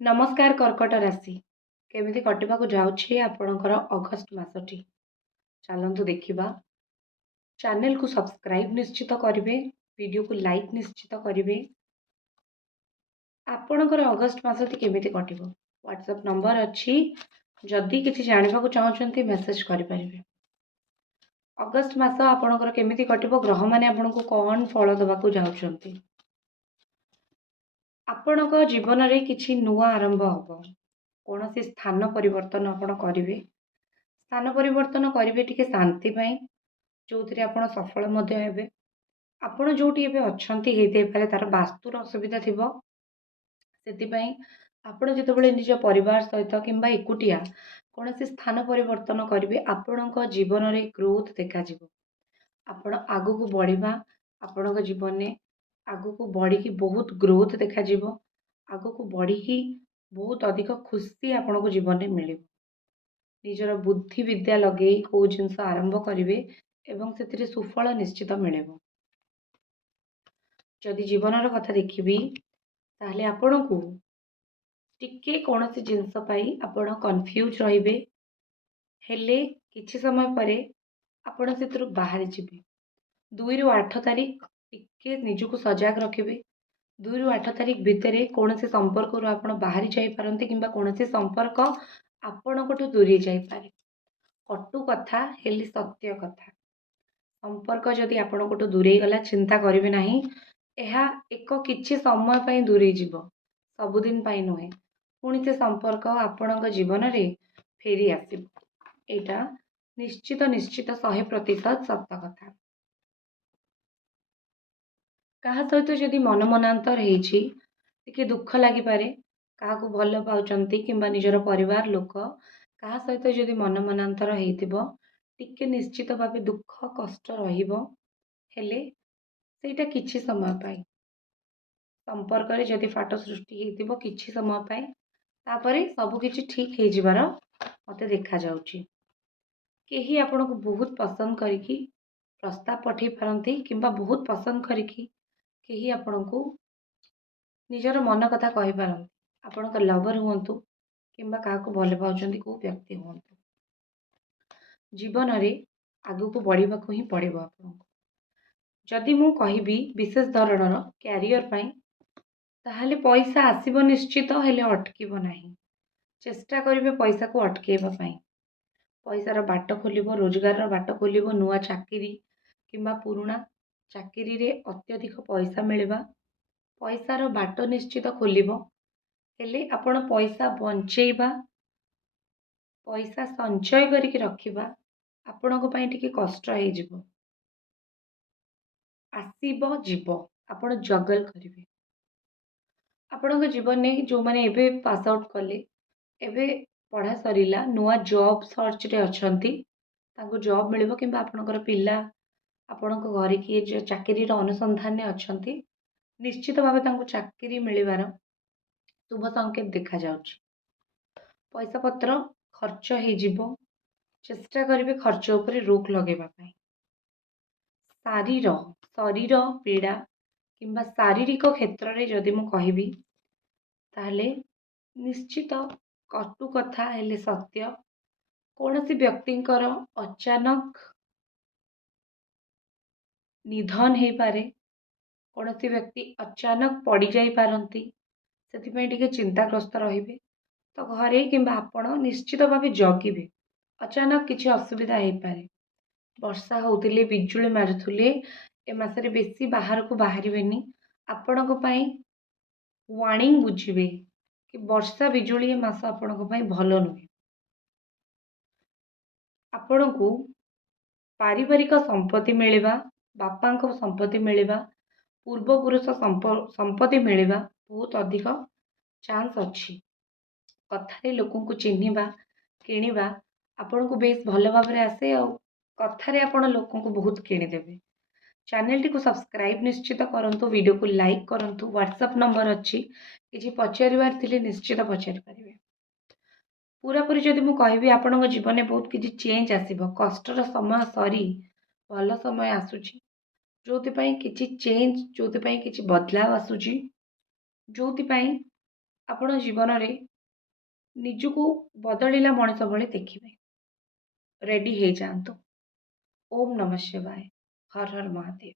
नमस्कार कर्कट राशि केमिति कटिबाकू जाउछि आपणकर अगस्त मासटी चलंतु देखिबा। चैनल को सब्सक्राइब निश्चित करिवे, वीडियो को लाइक निश्चित करिवे। आपणकर अगस्त मासटी केमिति कटिबो व्हाट्सएप नंबर अछि, जदि किछि जानिबाकू चाहुचंती मेसेज करि परिबे। अगस्त मास आपणकर केमिति कटिबो, ग्रह माने आपणको कोन फल दबाकू जाउचंती। आपणक जीवन रे किछि नुआ आरंभ हबो, कौन स्थान परिवर्तन आपण करेंगे। स्थान परिवर्तन करेंगे टिके शांति पाई, जो आप सफल हे। आपण जोटी अच्छा तार वास्तुर असुविधा थी, से आपण जितेबाला निज परिवार सहित कि एकुटिया कौन स्थान परिवर्तन करेंगे, आपण जीवन में ग्रोथ देखा आपण आगु को बढ़िबा। आपण जीवन में आगु को बढ़ी बहुत ग्रोथ देखा आगु को बढ़ी बहुत अधिक खुशी आपण को जीवन में मिले। निजर बुद्धि विद्या लगे कौ जिनस आरंभ करेंगे एवं से सुफल निश्चित मिले। जदि जीवन कथा देखी ताहले आपण को टिके कौन सी जिनस पाई आपण कन्फ्यूज रहिबे, हेले किछि समय परे आपण से बाहरी जिबे। 2 ରୁ 8 तारीख टिके निजको सजग रखिबे। 2 ରୁ 8 तारीख भितर कौन से संपर्क रू आपण बाहरी जाई पारंती किंबा कौन से संपर्क आपणकठू दूरी जाई पारे। कटु कथा हेली सत्य कथा। संपर्क जदि आपणकठू दूरे गला चिंता करिवे नाही, एहा एक किछि समय पई दूरे जीवो, सबुदिन पई नुहे। पुणी से संपर्क आपणक जीवन रे फेरी आसीबो। एटा निश्चित निश्चित 100% सत्य कथा। क्या सहित जदि मन मनांतर होती दुख लगिपारे, क्या भल पाँच कि निजर परिवार लोक क्या सहित जदि मन मनांतर होती निश्चित भाव दुख कष्ट हेले सेटा किछि समय पाई संपर्क रे जदि फाट सृष्टि होती किछि समय पाई तापरे सब किछि ठीक हो जिबार मते देखा जाउछि। केही आपन को बहुत पसंद करिकी प्रस्ताव पठे पारंती किंबा बहुत पसंद करिकी केही आपण को निजर मन कथा कहि पारंती। आपण लवर हुंतु किंबा क्या भल पाउचंती को व्यक्ति हुंतु, जीवन में आगु को बढ़ा ही पड़ो। आपको जदि मु कहिबी विशेष धरणर कैरियर पाई ताहले पैसा आसीबो निश्चित, हेले अटकीबो नाही। चेष्टा करिवे पैसा को अटकेबा पाई। पैसार बाट खोलिबो, रोजगार बाट खोलिबो, नुआ चाकरी किंबा पुराना चाकरी रे अत्यधिक पैसा मिलवा, पैसार बाट निश्चित खोलिबो। हेले आपण पैसा बंचेबा, पैसा संचय करिक रखिबा आपणक पई टिके कष्ट हे जिवो। आसीबो जीवो, आपण जगल करिवे। आपणक जीवन में जो माने एबे पास आउट कले, एबे पढ़ा सरिला, नुआ जॉब सर्च रे अछंती, तांको जॉब मिलिबो किंबा आपणकर पिला आपणक घरे किए चाकरी अनुसंधान में अछंती, निश्चित भाव तांको चाकरी मिलिबार शुभ संकेत देखा जाउछि। पैसा पत्र खर्च हे जिवो, चेष्टा करिवे खर्च उपरे रोक लगेबा पाई। शरीर पीड़ा किंबा शारीरिक क्षेत्र रे जदि मु कहिबी ताहले निश्चित कटु कथा हेले सत्य। कौन सी व्यक्तिंकर अचानक निधन हो पारे, कौन सी व्यक्ति अचानक पड़ जाई पारंती, सेथिपई टिके चिंताग्रस्त रहिबे। तो घरे किंबा आपण निश्चित भाव जगिबे, अचानक किछि असुविधा हो पारे। वर्षा होतिले, बिजुली मारुथुले, ए मासरे बेसी बाहर को बाहरिबेनी। आपणक पई वार्निंग बुझिबे कि वर्षा बिजुली ए मास आपणक पई भलो नुहे। आपण को पारिवारिक संपत्ति मिलवा, बापा को संपत्ति मिलवा, पूर्वपुरुष संपत्ति मिलवा बहुत अधिक चांस अच्छी। कथारे लोक को चिन्हवा किणवा आपण को बेस भल भाव आसे आ कथारे आपण लोक को बहुत किणीदेवे। चैनल टी को सब्सक्राइब निश्चित करंतु, वीडियो को लाइक करंतु। व्हाट्सएप नंबर अच्छी, किसी पचारिबार थिले निश्चित पचारि पारिबे। पूरा पूरी जदि मु कहबी आपण जीवन में बहुत किसी चेंज आसीबो, कष्टर समय सरी भल समय आसुची, जोथि किसी चेंज, जोथि किसी बदलाव आसुची, जोथि ଆପଣ ଜୀବନରେ ନିଜକୁ ବଦଳିଲା ମଣିଷ ଭଳି ଦେଖିବେ। ରେଡି ହେଇଯାଆନ୍ତୁ। ଓମ୍ ନମଃ ଶିବାୟ। ହର ହର ମହାଦେବ।